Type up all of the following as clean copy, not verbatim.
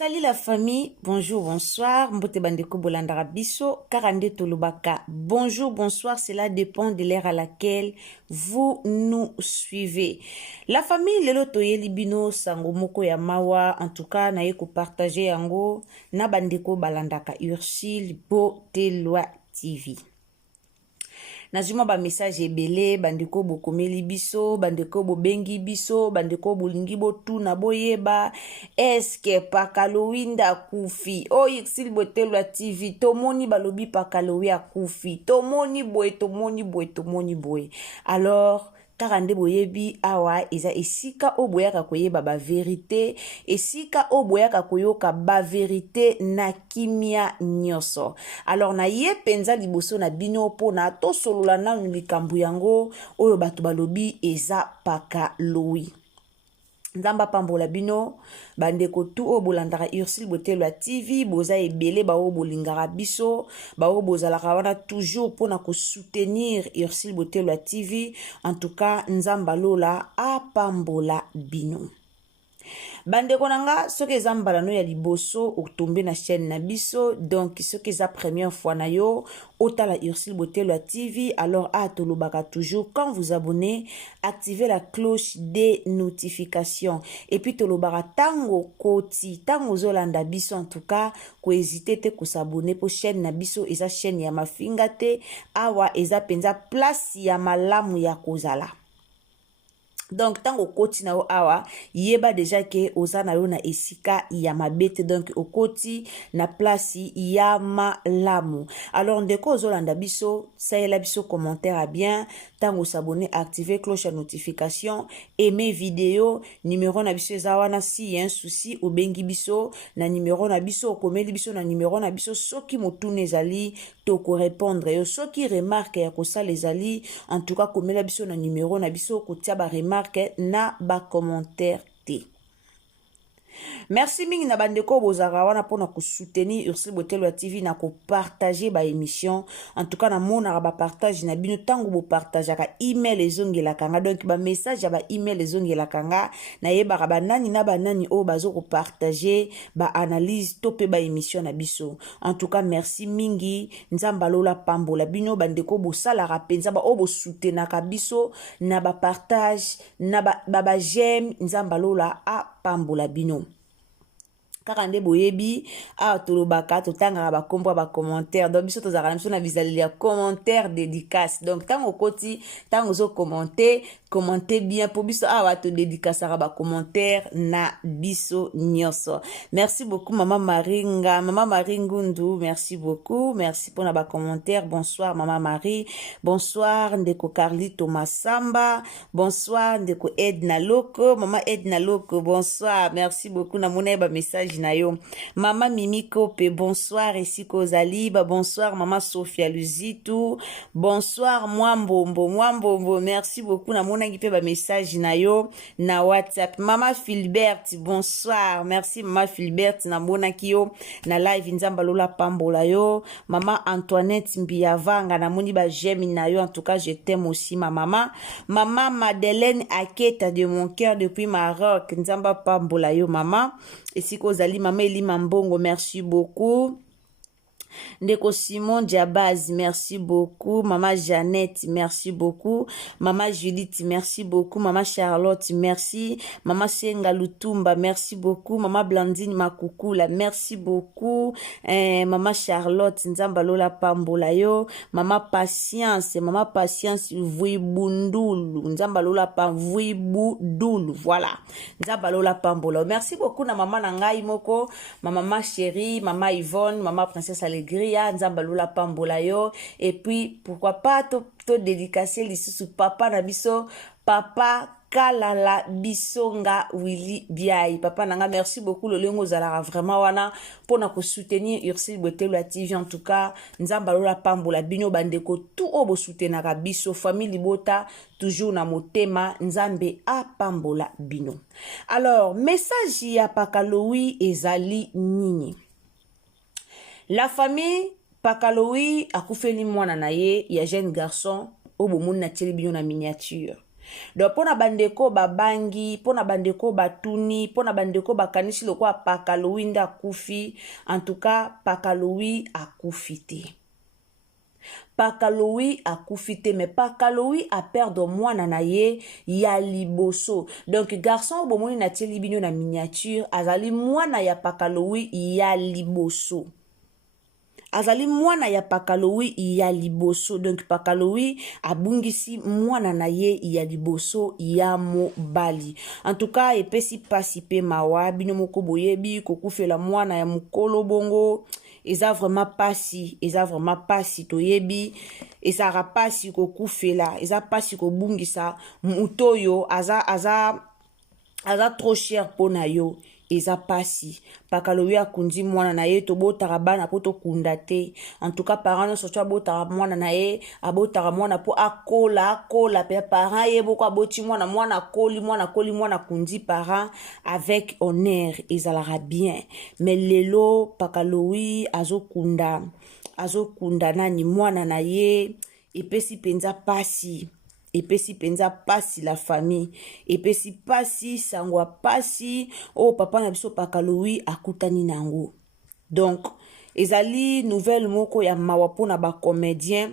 Salut la famille, bonjour, bonsoir. Mbote bandeko bolandara biso, karande tolobaka. Bonjour, bonsoir, cela dépend de l'ère à laquelle vous nous suivez. La famille lelo toyeli bino sango moko ya mawa, en tout cas na yeko partager yango na bandeko balandaka Ursule Botelwa TV. Nazuma ba message ebele bandeko bokomeli biso bandeko bobengi biso bandeko bolingi botuna boyeba eske pakalowinda kufi Ursule Botelwa TV tomoni balobi pakalowi akufi tomoni boye alors karande boyebi awa eza esika oboyaka koyeba ba verité esika oboyaka koyoka ba verité na kimia nyoso. Alors na ye penza liboso na bino po na to solola na likambu yango oyo bato balobi eza pakalowi. Nzamba pambola bino bandeko tu o bolandaka Ursule Botelwa TV boza ebele ba o bolingaka biso ba o bozalaka wana toujours pona ko soutenir Ursule Botelwa TV. En tout cas nzamba lola a pambola bino. Bandeko nanga soki eza mbala no ya liboso otombe na chaîne na biso, donc soki eza première fois na yo otala Ursule Botelwa TV, alors tolobaka toujours quand vous abonnez activez la cloche des notifications et puis tolobaka tango koti tango zolanda biso, en tout cas ko hésiter te ko s'abonner pour chaîne na biso eza chaîne ya mafinga te awa eza penza place ya malamu ya kozala. Donc tango koti na o awa yeba déjà que oza na yo na esika ya mabete, donc okoti na place ya malamu. Alors ndeko ozolanda biso sayela biso commentaire à bien tango s'abonner activer cloche à notification aimer vidéo numéro na biso eza wana si un souci obengi biso na numéro na biso okomeli biso na numéro na biso soki motune ezali toko répondre yo soki remarque ya kosala ezali en tout cas komela biso na numéro na biso kotia ba remarque na ba commentaire te. Merci mingi na bandeko bozaka wana pona ko soutenir Ursule Botelwa TV na ko partager ba émission. En tout cas na mona ba partage na bino tango bo partage ka email ezongela kanga, donc ba message ba email ezongela kanga na yeba ba nani na ba nani o bazo ko partager ba analyse topé ba émission na biso. En tout cas merci mingi nzamba lola pambola bino bandeko bo sala rapenza ba o bo soutenir ka biso na ba partage na ba j'aime nzamba lola a pambola bino. Karande boyebi tolobaka totanga ba kombo ba commentaire donc biso tozaka biso na bisalia commentaire dédicace, donc tango koti tango zo commenter bien pour biso to dédicace ba commentaire na biso nyoso. Merci beaucoup maman Marie Ngundu, merci beaucoup, merci pour na ba commentaire. Bonsoir maman Marie, bonsoir ndeko Carlito Masamba, bonsoir ndeko Edna Loko, maman Edna Loko, bonsoir, merci beaucoup na mona ba message na yo. Maman Mimi Kope, bonsoir ici Kozaliba, bonsoir maman Sophia Luzitu, bonsoir Mwambombo, merci beaucoup na mona ngipe ba message na yo na WhatsApp. Maman Philbert, bonsoir, merci maman Philbert na mona kiyo na live nzamba lola pambola yo. Maman Antoinette Mbiavanga na moni ba j'aime na yo, en tout cas je t'aime aussi ma maman. Maman Madeleine Aketa de mon cœur depuis Maroc, nzamba pambola yo maman. Et si kozali maman Elima Mbongo, merci beaucoup. Ndeko Simon Diabaz, merci beaucoup. Maman Jeannette, merci beaucoup. Maman Judith, merci beaucoup. Maman Charlotte, merci. Maman Senga Lutumba, merci beaucoup. Maman Blandine Makukula, merci beaucoup. Maman Charlotte, Nzamba Lola Pambola yo. Maman Patience, Vuibundulu, Nzamba Lola Vuibundulu, voilà. Nzamba Lola Pambola. Merci beaucoup na maman Nangai Moko, ma maman chérie, maman Yvonne, maman Princesse Allegria, Nzamba Lola Pambola yo. Et puis pourquoi pas to dédicacer l'issue papa na biso, papa Kalala Bisonga Willy Biaï. Papa nanga, merci beaucoup le lengo zalara vraiment wana pour na soutenir Ursule Botelwa TV. En tout cas Nzamba Lola Pambola bino bandeko tout obo soutenir biso famille Libota toujours na motema Nzambe a pambola bino. Alors message ya pakalowi ezali nini? La famille pakalowi akufeli mwana na ye ya jeune garçon obo moun na teli bino na miniature. donc pona bandeko babangi, pona bandeko batuni, pona bandeko bakanisi lokwa Pakaloui nda kufi, en tout cas Pakaloui akufi te. Pakaloui akufi te, mais Pakaloui a perdre mwana na ye ya liboso. Donc garçon bomoni na tie libino na miniature, azali mwana ya Pakaloui ya liboso. Azali mwana ya Pakaloui ya liboso. Donc Pakaloui abungisi mwana na ye ya liboso ya mobali. En tout cas, epesi pasi pe mawa bino moko boyebi kokufela mwana ya mukolo bongo. Eza vraiment pasi toyebi. Eza pasi kokufela, eza pasi kobungisa mutoyo aza trop cher pona yo. Eza pasi Pakaloui akundi mwana na ye tobotaka bana po tokunda te. En tout cas parents soto abotaka mwana na ye, abotaka mwana po akola pe parents ye boko aboti mwana akoli kundi parents avec honneur, ezalaka bien. Mais lelo Pakaloui azokunda nani mwana na ye, epesi penza pasi. Epesi penza pasi la famille, epesi pasi sangwa pasi o papa na biso Pakaloui akutani nango. Donc ezali nouvelle moko ya mawa pona ba comédien,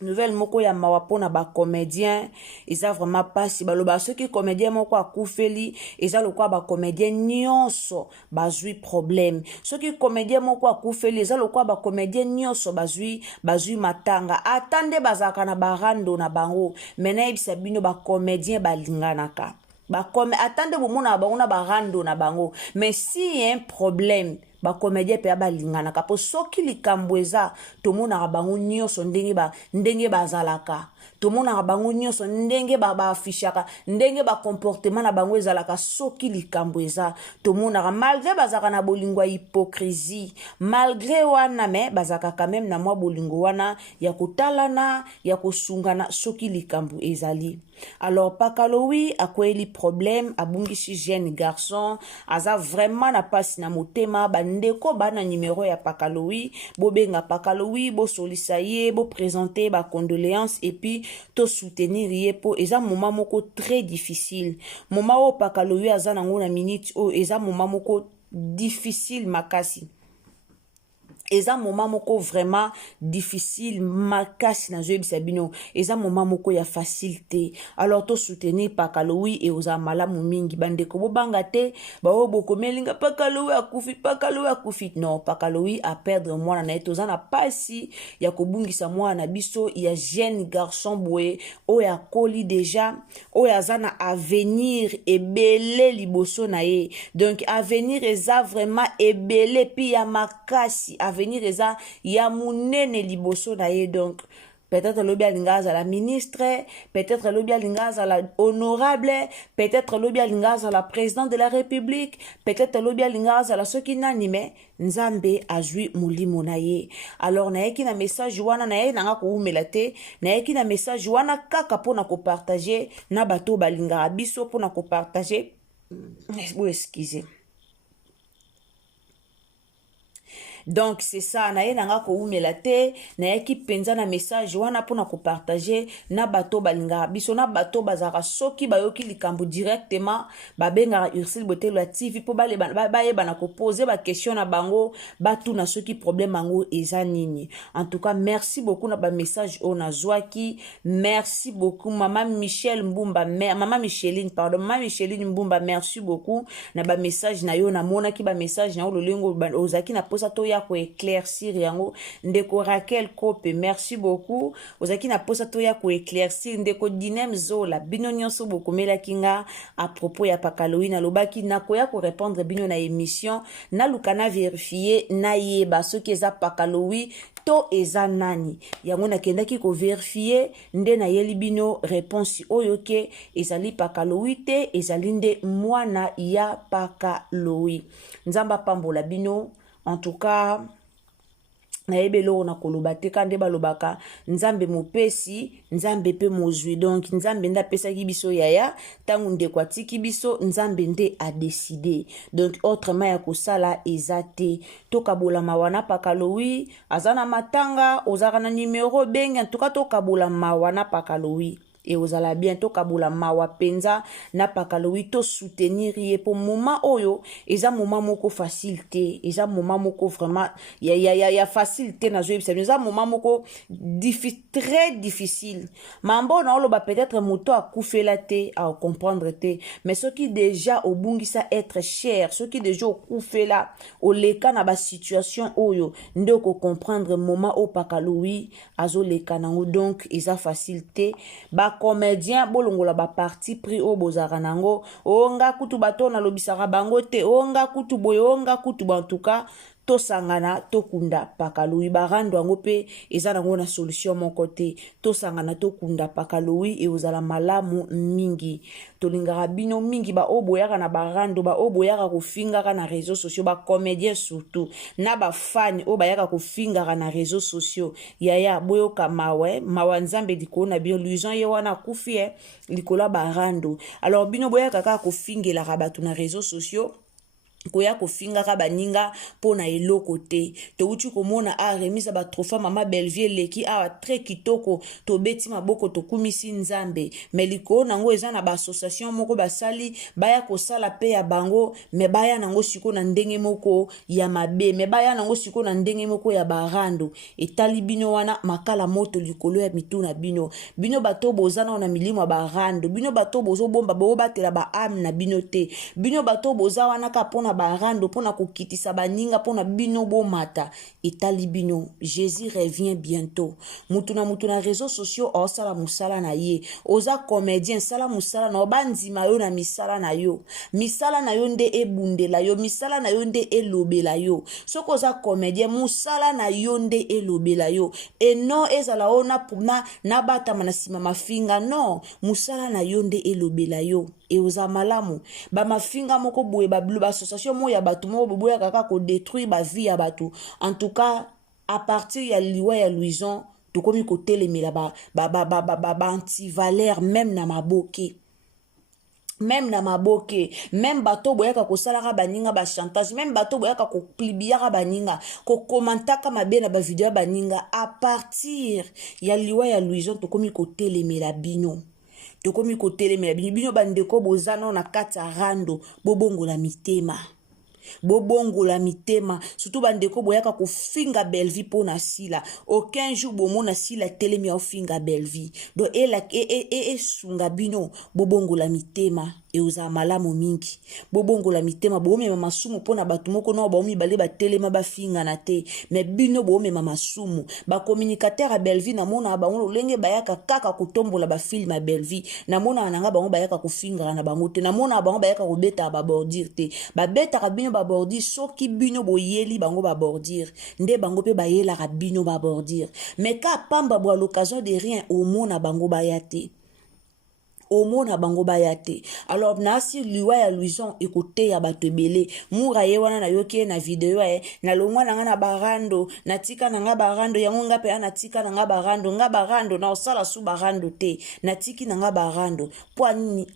nouvelle moko ya mawa pona ba comédien, eza vraiment pasi baloba soki comédien moko akufeli, eza lokwa ba comédien nyonso bazui problème. Soki comédien moko akufeli, eza lokwa ba comédien nyonso bazui matanga. Atande bazaka na barando na bango, mena ebisa bino ba comédien balinganaka. Attendez bomona bango na barando na bango, mais si y a un problème ba comédien pe balingana ka po soki likambo eza tomona bango nyonso ndenge bazalaka, tomona bango nyonso ndenge ba affichaka, ndenge ba comportement na bango ezalaka. Soki likambo eza tomona malgré bazaka na bolingo hypocrisie, malgré wana mais bazaka quand même na mwa bolingo wana ya kotalana ya kosungana soki likambo ezali. Alors Pakaloui akweli problème abungisi jeune garçon, aza vraiment na pasi na motema. Bandeko bana numéro ya Pakaloui, bobenga Pakaloui, bo solisa ye, bo présenter ba condoléances et puis to soutenir ye po eza moment moko très difficile. Moment o Pakaloui aza nango na minute o eza moment moko difficile makasi. Eza moment moko vraiment difficile makasi na zoe bisabino. Eza moment moko ya facilité. Alors to soutenir Pakaloui et oza malamu mingi bandeko bobanga te ba oboko melinga Pakaloui akufi. Non, Pakaloui a perdre mwana na eto na pasi ya kobungisa mwana biso ya jeune garçon boye o ya koli déjà o ya zana avenir ebele liboso na ye. Donc avenir eza vraiment ebele pi ya makasi. Avenir eza ya munene liboso na ye. Donc peut-être lobi alinga la ministre, peut-être lobi alinga la honorable, peut-être lobi alinga la présidente de la République, peut-être lobi alinga la soki nani mais nzambe azui mulimo na ye. Alors na yeki na message wana na ye nanga ko umela te, na yeki na message wana kaka pona ko partager na bato balinga biso pona ko partager. Excusez. Donc c'est ça na ye nanga ko umela te, na yeki penza na message wana pona ko partager na bato balinga biso na bato bazaka soki bayoki likambo directement babenga Ursule Botelo TV po bayeba na ko poser ba question na bango batu na soki problème ango eza nini. En tout cas merci beaucoup na ba message o na zwaki. Merci beaucoup maman Micheline Mbumba merci beaucoup na ba message na yo na mona ki ba message na lolengo ozaki na posa to ya ko éclaircir yango. Ndeko Raquel Kope merci beaucoup ozaki na posa to ya ko éclaircir. Ndeko Dinem Zola bino nyonso bokomela kinga à propos ya Pakaloui na lobaki na ko ya ko répondre bino na émission na lukana vérifier na yeba soki eza Pakaloui to eza nani yango nakendaki ko vérifier nde na yeli bino réponse oyo ke ezali Pakaloui te ezali nde mwana ya Pakaloui. Nzamba pambola bino. En tout cas na yebelo na koloba te kande balobaka nzambe mopesi nzambe pe mozwi. Donc nzambe nda pesa ki biso yaya tangu ndeko atiki biso nzambe nde a décidé. Donc autrement ya kosala ezate tokabola mawana Pakaloui azana matanga ozaka na numéro bengi. En tout cas tokabola mawana Pakaloui et ozala bientôt kabula mawa penza na pakaloui to soutenir ye pour moment oyo eza moment moko facilité eza moment moko vraiment ya facilité na zoyebisa eza moment moko très difficile mambo na oloba peut-être moto akufela te à comprendre te mais ce qui déjà obungisa être cher ce qui déjà okufela oleka na ba situation oyo nde ko comprendre moment au pakaloui azoleka nango donc eza facilité ba comédien bolongola ba parti pris o bozara nango onga kutu bato na lobisaka bango te onga kutu boye onga kutu en tout cas to sangana to kunda pakaloui barando yango pe eza nango na solution moko te to sangana to kunda pakaloui e ozala malamu mingi tolingaka bino mingi ba oboyaka na barando ba oboyaka kofingaka na réseaux sociaux ba comédien surtout na ba fan o bayaka kofingaka na réseaux sociaux yaya boyoka mawa nzambe likolo na bino luison ye wana kufi likolo barando alors bino boyaka kaka kofingelaka bato na réseaux sociaux koya kofingaka baninga pona eloko te touti komona remisa ba trophée mama Belleville leki très kitoko to beti maboko to kumisi nzambe mais liko nango eza na ba association moko basali baya kosala pe ya bango me baya nango siko na ndenge moko ya mabe me baya nango siko na ndenge moko ya barando etali bino wana makala moto likolo ya mituna bino bato bozana na milimo ya barando bino bato bozo bomba bo batela ba âme na bino te bino bato boza wana ka pona barando pona kokitisa baninga pona bino bomata etali bino Jésus revient bientôt mutuna réseaux sociaux osala musala na ye oza comédien sala musala na bandima yo na misala na yo nde ebundela yo misala na yo nde elobela yo soko oza comédien musala na yo nde elobela yo et non ezala ona puna na batama na sima mafinga non musala na yo nde elobela yo et oza malamu ba mafinga moko boye ba association mo ya batu mo boya kaka ko détruire ba vie ya batu en tout cas à partir ya liwa ya Louison to komi ko telemela ba anti-valeur même na maboke même bato boyaka kosalaka baninga ba chantage même bato boyaka ko plibiaka baninga ko komantaka mabe na ba video baninga à partir ya liwa ya Louison to komi ko telemela bino tokomi kotelemela bino bandeko bozana na kati ya rando bobongola mitema surtout bandeko boyaka kofinga Belleville pona sila aucun jour bomona sila telemi ofinga Belleville do sunga bino bobongola mitema e oza malamu mingi bobongola mitema bomema masumu pona batu moko no baomi bale batelema bafinga na te mais bino bomema masumu ba communicateur à Belleville na mona bango lenge bayaka kaka kotombola ba film à Belleville na mona nanga bango bayaka kofinga na bango te na mona bango bayaka kobeta ba bordir te ba beta ka bino ba bordir soki bino boyeli bango ba bordir nde bango pe bayela ka bino ba bordir mais ka pamba bo l'occasion de rien au mona bango bayate omona bango bayate alors nasi liwa ya Louison écouter ya bato ebele mura ye wana na yoke na video na longwa nanga na barando na tika nanga barando yango nga pe na tika nanga barando na osala su barando te na tiki nanga barando po nini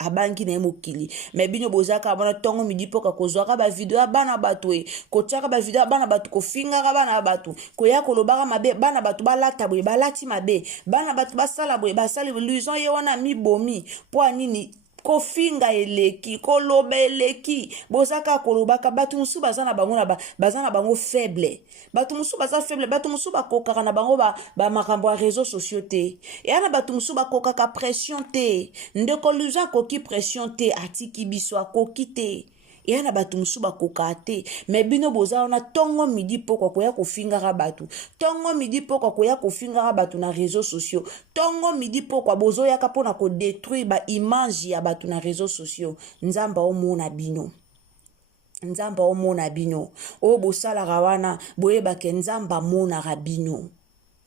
abangi na mokili mais bino bozaka bana tongo midi poka kozwaka ba video bana bato kotiaka ba video bana bato kofingaka bana bato koya kolobaka mabe bana bato balata boye balati mabe bana bato basala boye basali Louison ye wana mibomi po nini kofinga eleki koloba eleki bozaka kolobaka batu musu bazana bango faible batu musu baza faible batu musu bakokaka na bango ba makambo ya réseaux sociaux te et ana batu musu bakokaka pression te ndeko Louison koki pression te atiki biso akoki te yana batu musu bakoka te mais bino boza na tongo midi poko koya kofingaka batu tongo midi poko koya kofingaka batu na réseaux sociaux tongo midi poko bozo yaka pona ko détruire ba image ya batu na réseaux sociaux nzamba omona bino o bosala rawana boyeba ke nzamba mona rabino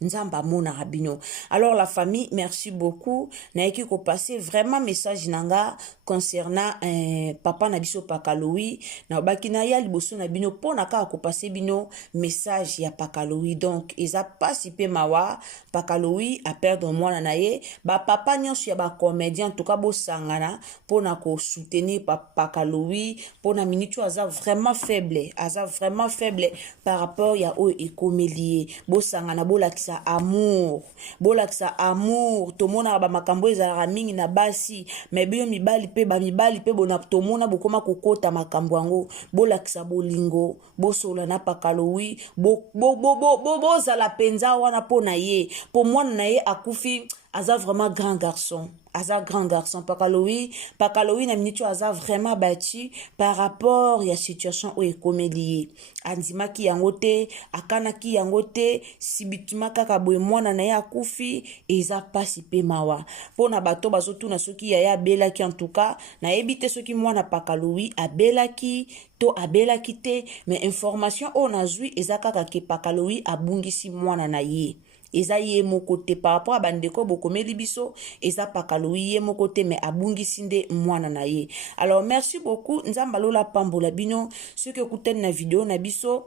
Nzamba mona rabino. Alors la famille, merci beaucoup. Naiki ko passer vraiment message nanga concernant papa nabiso pakaloui na bakina ya liboso na bino pona ka ko passer bino message ya pakaloui. Donc eza participer mawa pakaloui a perdre mwana na ye ba papa nyonso ya ba comédien en tout cas bo sangana pona ko soutenir pakaloui pona minute aza vraiment faible par rapport ya o ekomelie bo sangana bo lakisa bolakisa amour tomona ba makambo ezalaka mingi na basi mais bino mibali pe bona tomona bokoma kokota makambo yango bolakisa bolingo bosola na pakalowi bozala penza wana po na ye po mwana na ye akufi aza vraiment grand garçon pakalowi na minute aza vraiment bâti par rapport ya situation o ekomeli andimaki yango te akanaki yango te sibitima kaka boye mwana na ye akufi eza pasi pe mawa pona bato bazotuna soki yaya abelaki en tout cas nayebi te soki mwana pakalowi abelaki to abelaki te mais information o nazwi eza kaka ke pakalowi abungisi mwana na ye eza ye moko te par rapport a bandeko bokomeli biso eza pakalowi ye moko te mais abungisi nde mwana na ye. Alors merci beaucoup nzamba lola pambola bino soki okutani na video na biso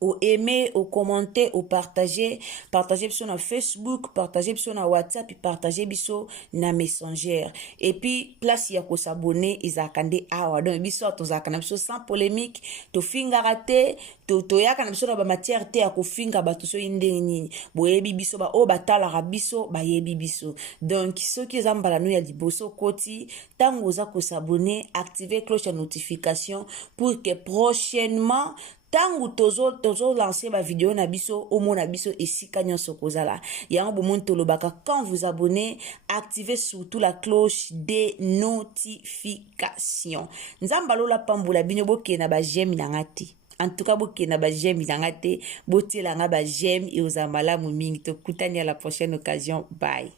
au aimer, au commenter, au partager biso na Facebook, partager biso na WhatsApp, partager biso na Messenger. Et puis place ya ko s'abonner izakande awa donc biso to zakana biso sans polémique, to finga raté, to yaka na biso na ba matière te ya ko finga bato so indenge nini. Boyebi biso ba o batala biso ba yebi biso. Donc soki ezambala no ya liboso koti, tango za ko s'abonner, activer cloche de notification pour que prochainement tangu tozo lancer ba vidéo na biso omona biso esika nyonso kozala yango bomoni tolobaka quand vous abonnez activez surtout la cloche des notifications nzamba lola pambola bino bokena ba j'aime nanga te en tout cas bokena ba j'aime nanga te botelanga ba j'aime et ozambala mu mingi tokutani à la prochaine occasion bye.